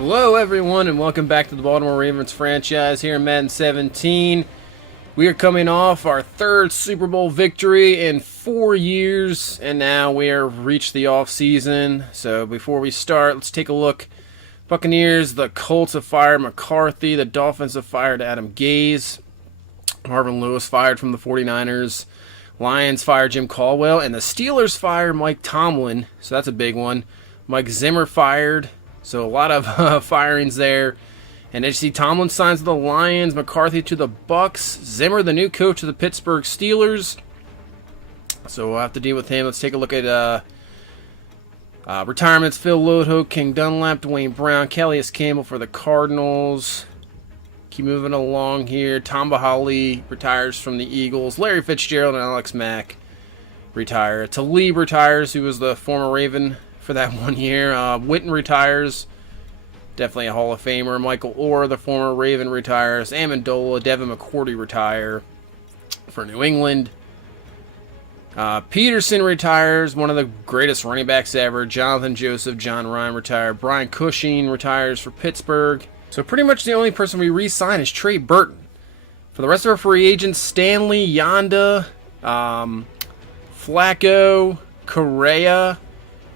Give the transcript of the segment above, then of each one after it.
Hello everyone and welcome back to the Baltimore Ravens franchise here in Madden 17. We are coming off our third Super Bowl victory in 4 years, and now we have reached the off season. So before we start, let's take a look. Buccaneers, the Colts have fired McCarthy, the Dolphins have fired Adam Gase, Marvin Lewis fired from the 49ers, Lions fired Jim Caldwell, and the Steelers fired Mike Tomlin, so that's a big one. Mike Zimmer fired. So a lot of firings there. And as you see, Tomlin signs with the Lions, McCarthy to the Bucks, Zimmer, the new coach of the Pittsburgh Steelers. So we'll have to deal with him. Let's take a look at retirements. Phil Lodehook, King Dunlap, Dwayne Brown, Calais Campbell for the Cardinals. Keep moving along here. Tom Bahali retires from the Eagles. Larry Fitzgerald and Alex Mack retire. Talib retires, who was the former Raven for that 1 year. Witten retires. Definitely a Hall of Famer. Michael Orr, the former Raven, retires. Amendola, Devin McCourty retire for New England. Peterson retires, one of the greatest running backs ever. Jonathan Joseph, John Ryan retire. Brian Cushing retires for Pittsburgh. So pretty much the only person we re-sign is Trey Burton. For the rest of our free agents, Stanley, Yanda, Flacco, Correa.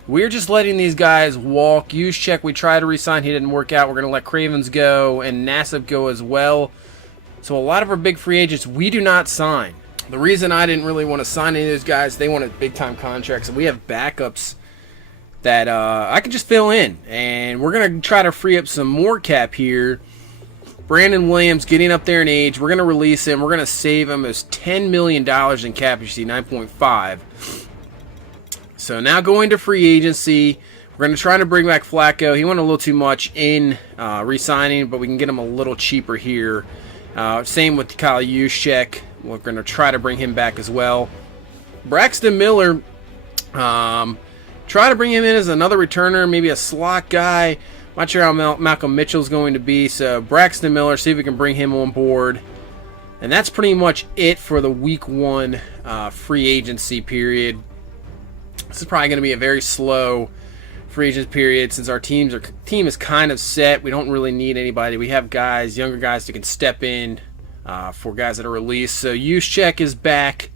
We're just letting these guys walk. Juszczyk, we tried to re-sign. He didn't work out. We're going to let Cravens go and Nassib go as well. So a lot of our big free agents, we do not sign. The reason I didn't really want to sign any of those guys, they wanted big-time contracts. And we have backups that I can just fill in. And we're going to try to free up some more cap here. Brandon Williams getting up there in age. We're going to release him. We're going to save him. It's $10 million in cap. You see, 9.5. So now going to free agency, we're going to try to bring back Flacco. He went a little too much in re-signing, but we can get him a little cheaper here. Same with Kyle Juszczyk. We're going to try to bring him back as well. Braxton Miller, try to bring him in as another returner, maybe a slot guy. Not sure how Malcolm Mitchell's going to be. So Braxton Miller, see if we can bring him on board. And that's pretty much it for the week 1 free agency period. This is probably going to be a very slow free agent period since our team is kind of set. We don't really need anybody. We have guys, younger guys that can step in for guys that are released. So Juszczyk is back.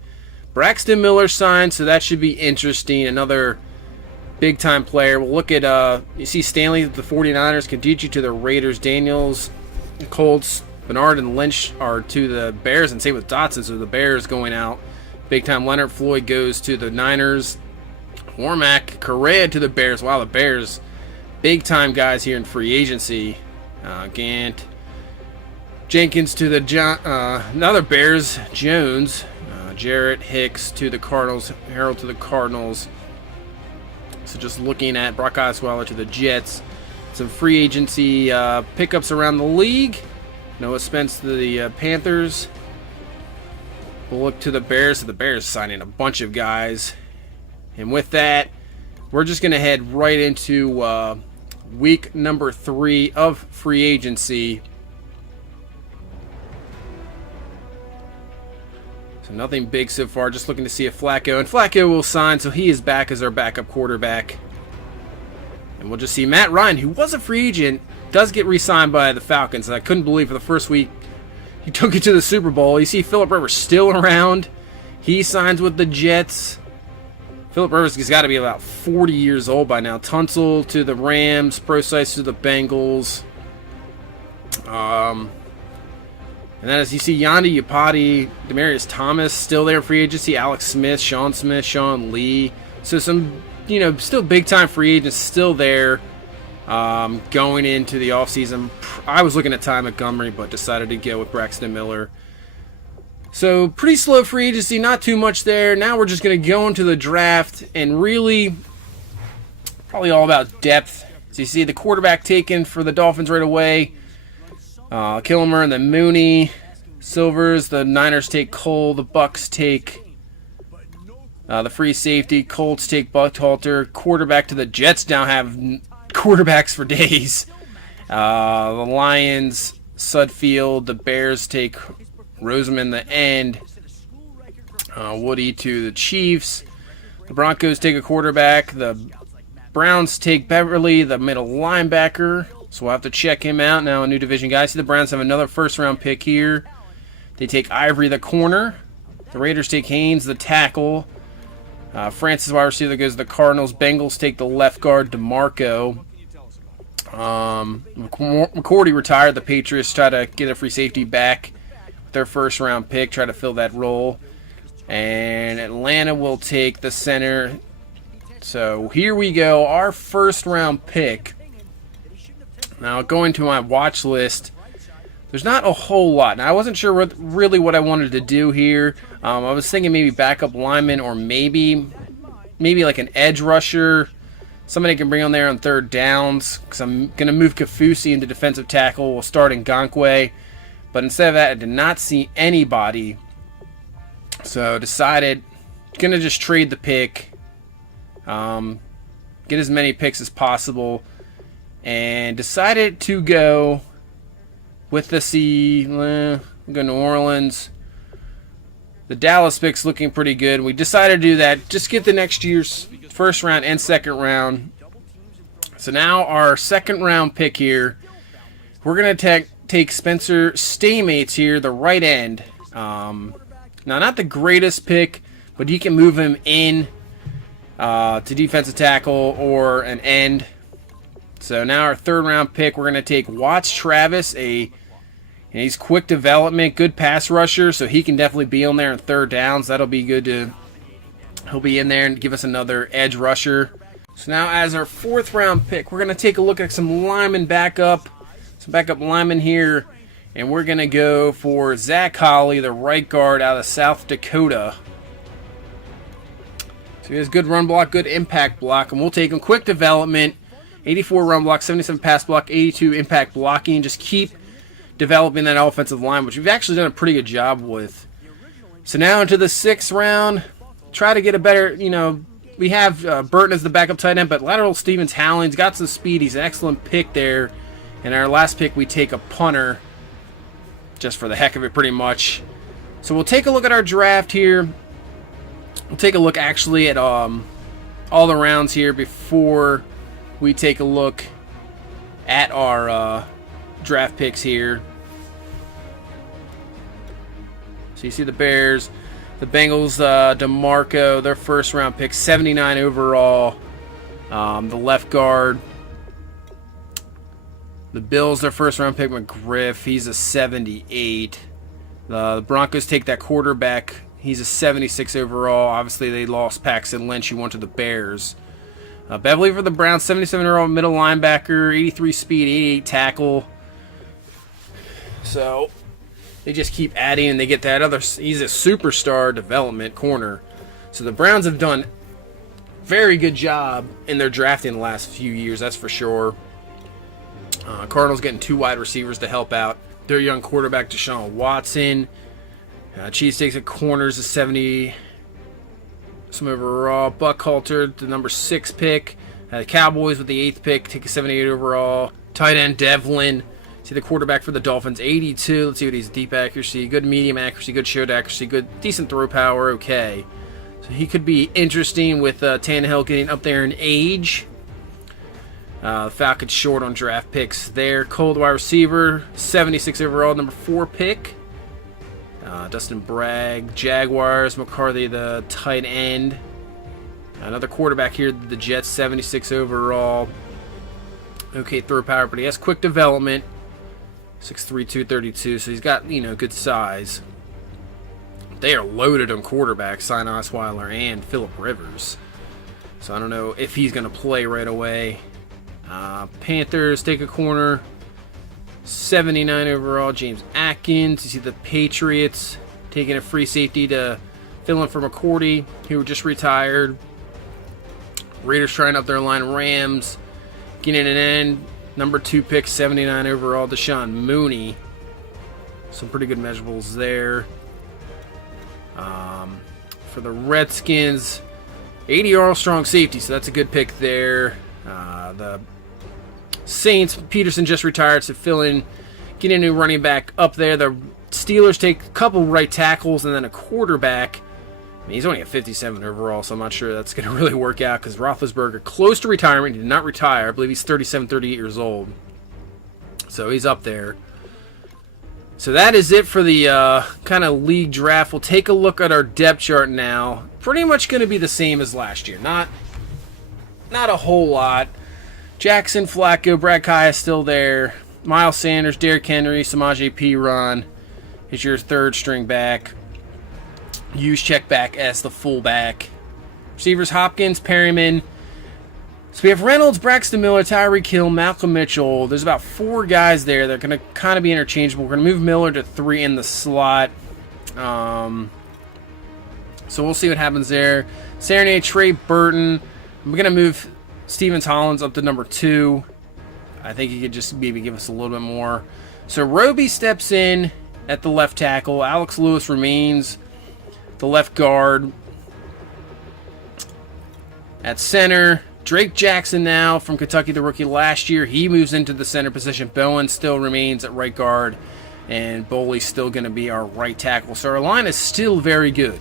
Braxton Miller signed, so that should be interesting. Another big-time player. We'll look at, you see Stanley, the 49ers, Kadichi to the Raiders, Daniels, the Colts, Bernard and Lynch are to the Bears, and same with Dotson, so the Bears going out. Big-time Leonard Floyd goes to the Niners. Warmack, Correa to the Bears. Wow, the Bears, big-time guys here in free agency. Gant, Jenkins to the another Bears. Jones, Jarrett, Hicks to the Cardinals. Harold to the Cardinals. So just looking at Brock Osweiler to the Jets. Some free agency pickups around the league. Noah Spence to the Panthers. We'll look to the Bears. So the Bears signing a bunch of guys. And with that, we're just going to head right into week number 3 of free agency. So nothing big so far, just looking to see if Flacco. And Flacco will sign, so he is back as our backup quarterback. And we'll just see Matt Ryan, who was a free agent, does get re-signed by the Falcons. And I couldn't believe for the first week he took it to the Super Bowl. You see Phillip Rivers still around. He signs with the Jets. Phillip Rivers has got to be about 40 years old by now. Tunsil to the Rams. Procise to the Bengals. And then as you see, Yandi, Yapati, Demaryius Thomas still there in free agency. Alex Smith, Sean Lee. So some, still big-time free agents still there going into the offseason. I was looking at Ty Montgomery, but decided to go with Braxton Miller. So pretty slow free agency, not too much there. Now we're just going to go into the draft and really probably all about depth. So you see the quarterback taken for the Dolphins right away. Kilmer and then Mooney. Silvers, the Niners take Cole. The Bucks take the free safety. Colts take Buckhalter. Quarterback to the Jets now have quarterbacks for days. The Lions, Sudfield. The Bears take Roseman the end. Woody to the Chiefs. The Broncos take a quarterback. The Browns take Beverly, the middle linebacker. So we'll have to check him out now. A new division guy. See the Browns have another first-round pick here. They take Ivory, the corner. The Raiders take Haynes, the tackle. Francis, wide receiver, goes to the Cardinals. Bengals take the left guard, DeMarco. McCourty retired. The Patriots try to get a free safety back with their first-round pick, try to fill that role. And Atlanta will take the center. So here we go, our first-round pick. Now, going to my watch list, there's not a whole lot. Now, I wasn't sure really what I wanted to do here. I was thinking maybe backup lineman or maybe like an edge rusher. Somebody can bring on there on third downs because I'm going to move Kafusi into defensive tackle. We'll start in Ngakoue. But instead of that, I did not see anybody. So decided, going to just trade the pick. Get as many picks as possible. And decided to go with the go New Orleans. The Dallas pick's looking pretty good. We decided to do that. Just get the next year's first round and second round. So now our second round pick here, we're going to take Spencer Staymates here, the right end. Now, not the greatest pick, but you can move him in to defensive tackle or an end. So now our third round pick, we're going to take Watts Travis, he's quick development, good pass rusher, so he can definitely be on there in third downs. That'll be good he'll be in there and give us another edge rusher. So now as our fourth round pick, we're going to take a look at some lineman some backup linemen here, and we're going to go for Zach Holley, the right guard out of South Dakota. So he has good run block, good impact block, and we'll take him. Quick development, 84 run block, 77 pass block, 82 impact blocking. Just keep developing that offensive line, which we've actually done a pretty good job with. So now into the sixth round, try to get a better, we have Burton as the backup tight end, but lateral Stevens Howland's got some speed. He's an excellent pick there. And our last pick, we take a punter, just for the heck of it, pretty much. So we'll take a look at our draft here. We'll take a look actually at all the rounds here before we take a look at our draft picks here. So you see the Bears, the Bengals, DeMarco, their first round pick, 79 overall. The left guard. The Bills, their first round pick, McGriff, he's a 78. The Broncos take that quarterback. He's a 76 overall. Obviously, they lost Paxton Lynch, who went to the Bears. Beverly for the Browns, 77-year-old middle linebacker, 83 speed, 88 tackle. So they just keep adding, and they get that other. He's a superstar development corner. So the Browns have done very good job in their drafting the last few years, that's for sure. Cardinals getting 2 wide receivers to help out their young quarterback, Deshaun Watson. Chiefs takes a corners, a 70 some overall. Buckhalter, the number 6 pick. The Cowboys with the 8th pick take a 78 overall. Tight end Devlin. See the quarterback for the Dolphins, 82. Let's see what he's. Deep accuracy, good medium accuracy, good short accuracy, good decent throw power. Okay, so he could be interesting with Tannehill getting up there in age. The Falcons short on draft picks there. Cole, the wide receiver, 76 overall, number 4 pick. Dustin Bragg, Jaguars. McCarthy, the tight end. Another quarterback here, the Jets, 76 overall. Okay, throw power, but he has quick development. 6'3", 232, so he's got, good size. They are loaded on quarterbacks, Sion Osweiler and Phillip Rivers. So I don't know if he's going to play right away. Panthers take a corner. 79 overall, James Atkins. You see the Patriots taking a free safety to fill in for McCourty, who just retired. Raiders trying up their line. Rams getting an end. Number 2 pick, 79 overall, Deshaun Mooney. Some pretty good measurables there. For the Redskins, 80 Armstrong safety, so that's a good pick there. The Saints, Peterson just retired, so fill in, get a new running back up there. The Steelers take a couple right tackles and then a quarterback. I mean, he's only a 57 overall, so I'm not sure that's going to really work out because Roethlisberger, close to retirement, he did not retire. I believe he's 37, 38 years old. So he's up there. So that is it for the kind of league draft. We'll take a look at our depth chart now. Pretty much going to be the same as last year. Not a whole lot. Jackson, Flacco, Brad Kaya still there. Miles Sanders, Derrick Henry, Samaje Perine is your third string back. Juszczyk back as the fullback. Receivers Hopkins, Perryman. So we have Reynolds, Braxton Miller, Tyreek Hill, Malcolm Mitchell. There's about 4 guys there that are going to kind of be interchangeable. We're going to move Miller to 3 in the slot. So we'll see what happens there. Serenade, Trey Burton. We're going to move Stevens Hollins up to number 2. I think he could just maybe give us a little bit more. So Roby steps in at the left tackle. Alex Lewis remains the left guard. At center, Drake Jackson now from Kentucky, the rookie last year. He moves into the center position. Bowen still remains at right guard. And Boley's still going to be our right tackle. So our line is still very good.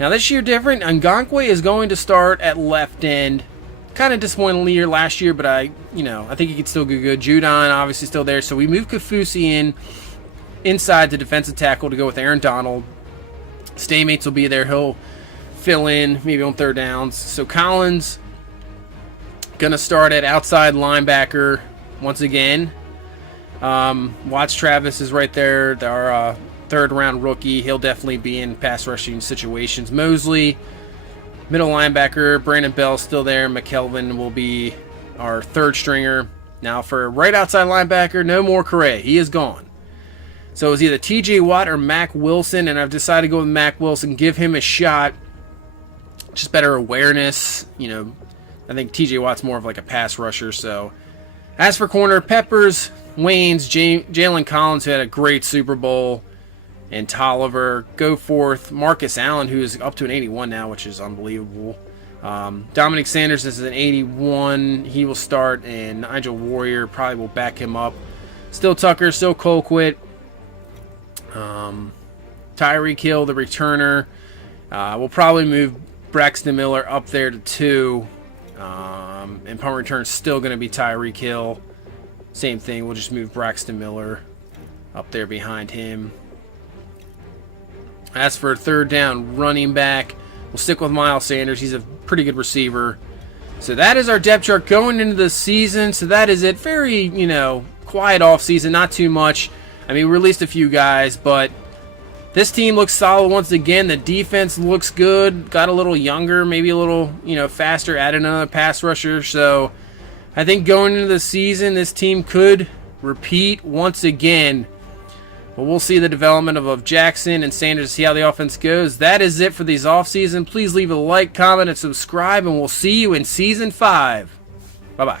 Now this year different. Ngankwe is going to start at left end. Kind of disappointing year last year, but I think he could still go good. Judon obviously still there. So we move Kafusi inside the defensive tackle to go with Aaron Donald. Staymates will be there. He'll fill in maybe on third downs. So Collins going to start at outside linebacker once again. Watts Travis is right there. Our third round rookie. He'll definitely be in pass rushing situations. Mosley, middle linebacker. Brandon Bell still there. McKelvin will be our third stringer. Now for right outside linebacker, no more Correa. He is gone. So it was either TJ Watt or Mac Wilson, and I've decided to go with Mac Wilson, give him a shot. Just better awareness. I think TJ Watt's more of like a pass rusher. So as for corner, Peppers, Waynes, Jalen Collins, who had a great Super Bowl, and Tolliver, Goforth, Marcus Allen, who is up to an 81 now, which is unbelievable. Dominic Sanders is an 81. He will start, and Nigel Warrior probably will back him up. Still Tucker, still Colquitt. Tyreek Hill, the returner. We'll probably move Braxton Miller up there to 2. And punt return is still going to be Tyreek Hill. Same thing, we'll just move Braxton Miller up there behind him. As for third down running back, we'll stick with Miles Sanders. He's a pretty good receiver. So that is our depth chart going into the season. So that is it. Very, quiet off season, not too much. I mean, we released a few guys, but this team looks solid once again. The defense looks good. Got a little younger, maybe a little, faster. Added another pass rusher. So I think going into the season, this team could repeat once again. But we'll see the development of Jackson and Sanders to see how the offense goes. That is it for these offseason. Please leave a like, comment, and subscribe, and we'll see you in Season 5. Bye-bye.